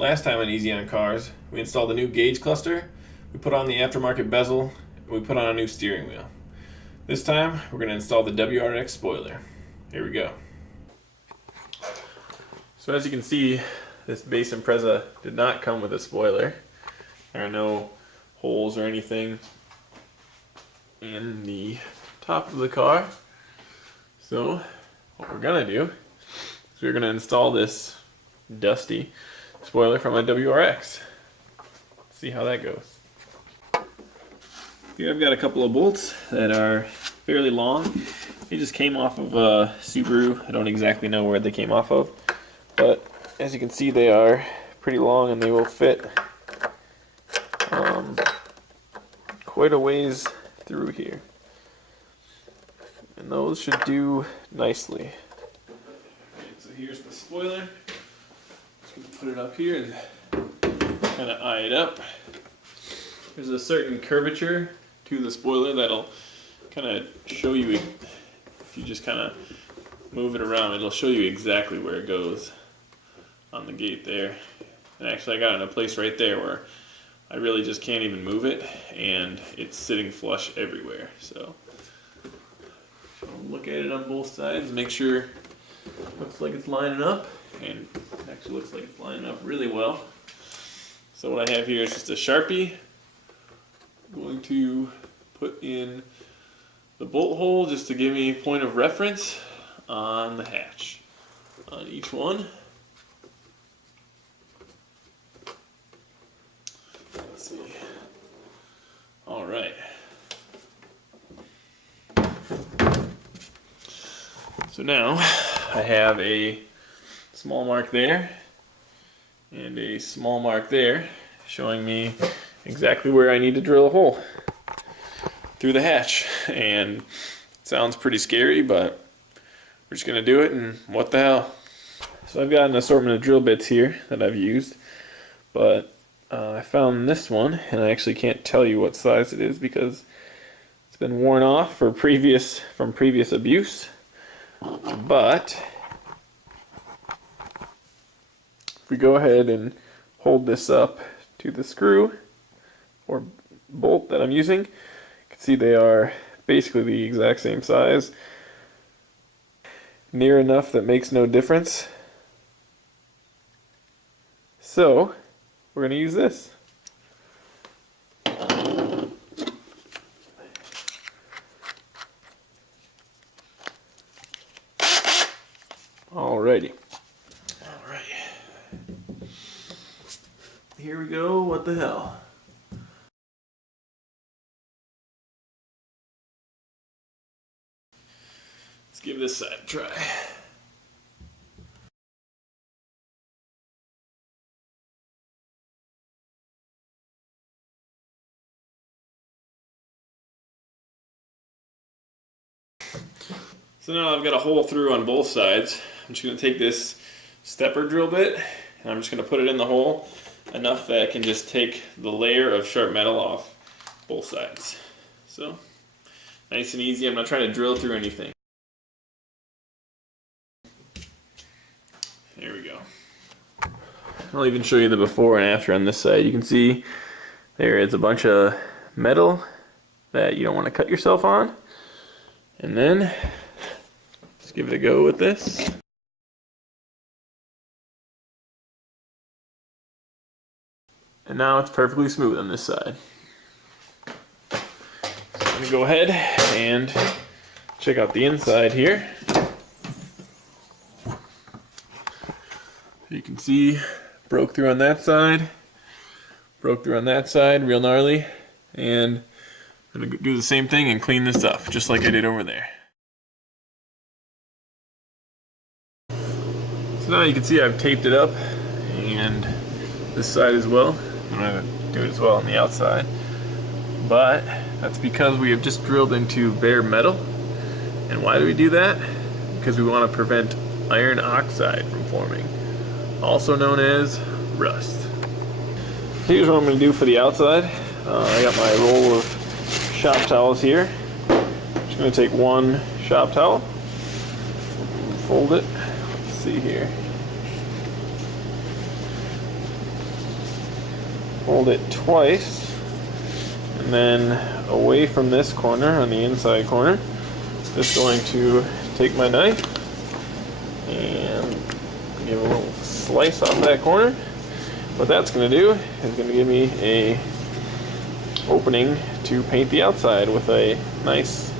Last time on Easy on Cars, we installed a new gauge cluster, we put on the aftermarket bezel, and we put on a new steering wheel. This time, we're going to install the WRX spoiler. Here we go. So as you can see, this base Impreza did not come with a spoiler. There are no holes or anything in the top of the car. So what we're going to do is we're going to install this dusty spoiler from a WRX. See how that goes. Here I've got a couple of bolts that are fairly long. They just came off of a Subaru. I don't exactly know where they came off of, but as you can see they are pretty long and they will fit quite a ways through here. And those should do nicely. Okay, so here's the spoiler. Just going to put it up here and kind of eye it up. There's a certain curvature to the spoiler that'll kind of show you, if you just kind of move it around, it'll show you exactly where it goes on the gate there. And actually I got it in a place right there where I really just can't even move it, and it's sitting flush everywhere. So look at it on both sides, make sure it looks like it's lining up, and it actually looks like it's lining up really well. So what I have here is just a Sharpie. I'm going to put in the bolt hole just to give me a point of reference on the hatch on each one. Let's see. All right. So now I have a small mark there and a small mark there showing me exactly where I need to drill a hole through the hatch. And it sounds pretty scary, but we're just gonna do it, and what the hell. So I've got an assortment of drill bits here that I've used, but I found this one, and I actually can't tell you what size it is because it's been worn off from previous abuse. But if we go ahead and hold this up to the screw or bolt that I'm using, you can see they are basically the exact same size. Near enough that makes no difference. So we're going to use this. Alrighty. Alright. Here we go. What the hell? Let's give this side a try. So now I've got a hole through on both sides. I'm just going to take this stepper drill bit and I'm just going to put it in the hole enough that I can just take the layer of sharp metal off both sides. So nice and easy. I'm not trying to drill through anything. There we go. I'll even show you the before and after on this side. You can see there is a bunch of metal that you don't want to cut yourself on. And then just give it a go with this. And now it's perfectly smooth on this side. So I'm going to go ahead and check out the inside here. You can see broke through on that side, broke through on that side, real gnarly. And I'm going to do the same thing and clean this up, just like I did over there. So now you can see I've taped it up, and this side as well. I'm going to do it as well on the outside. But that's because we have just drilled into bare metal. And why do we do that? Because we want to prevent iron oxide from forming, also known as rust. Here's what I'm going to do for the outside. I got my roll of shop towels here. Just going to take one shop towel, fold it. Let's see here. hold it twice, and then away from this corner, on the inside corner, just going to take my knife and give a little slice off that corner. What that's going to do is going to give me a opening to paint the outside with a nice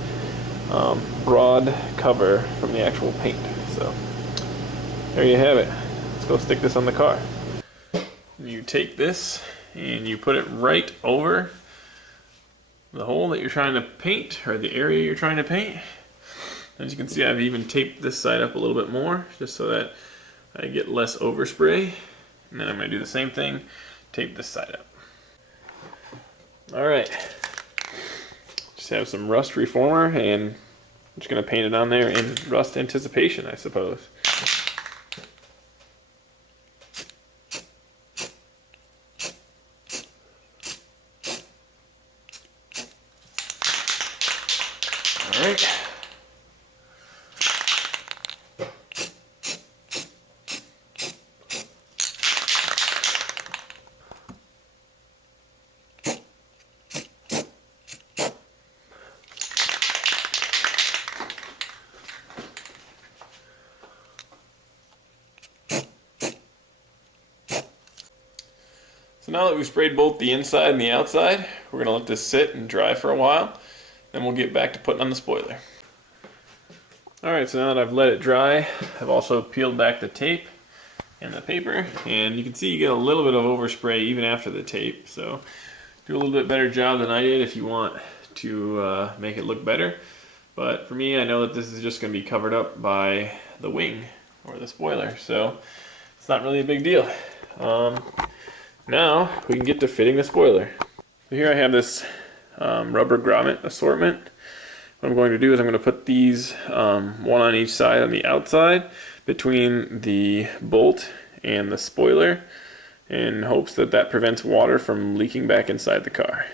broad cover from the actual paint. So there you have it. Let's go stick this on the car. You take this and you put it right over the hole that you're trying to paint, or the area you're trying to paint. As you can see, I've even taped this side up a little bit more just so that I get less overspray. And then I'm going to do the same thing, tape this side up. Alright, just have some rust reformer, and I'm just going to paint it on there in rust anticipation, I suppose. Alright. So now that we've sprayed both the inside and the outside, we're going to let this sit and dry for a while. Then we'll get back to putting on the spoiler. Alright, so now that I've let it dry, I've also peeled back the tape and the paper, and you can see you get a little bit of overspray even after the tape. So do a little bit better job than I did if you want to make it look better. But for me, I know that this is just going to be covered up by the wing or the spoiler, so it's not really a big deal. Now we can get to fitting the spoiler. So here I have this rubber grommet assortment. What I'm going to do is I'm going to put these one on each side on the outside between the bolt and the spoiler, in hopes that that prevents water from leaking back inside the car.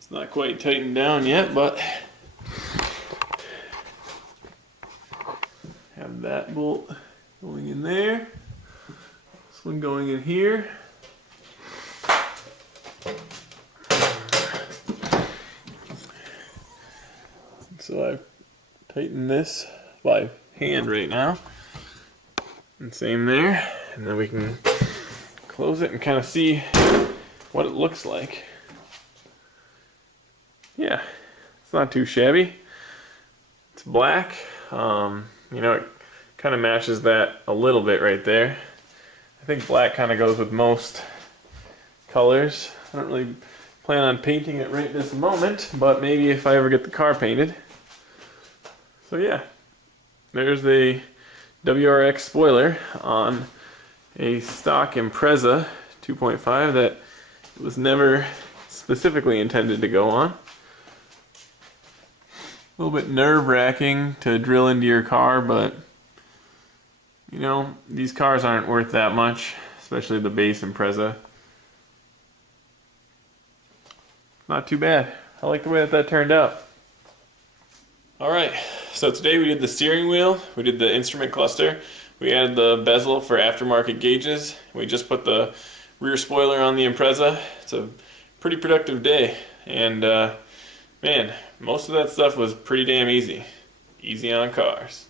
It's not quite tightened down yet, but have that bolt going in there, this one going in here. So I've tightened this by hand right now, and same there, and then we can close it and kind of see what it looks like. Yeah, it's not too shabby. It's black. You know, it kind of matches that a little bit right there. I think black kind of goes with most colors. I don't really plan on painting it right this moment, but maybe if I ever get the car painted. So yeah, there's the WRX spoiler on a stock Impreza 2.5 that was never specifically intended to go on. A little bit nerve-wracking to drill into your car, but you know, these cars aren't worth that much, especially the base Impreza. Not too bad. I like the way that turned out. Alright, so today we did the steering wheel, we did the instrument cluster, we added the bezel for aftermarket gauges, we just put the rear spoiler on the Impreza. It's a pretty productive day, and man, most of that stuff was pretty damn easy. Easy on cars.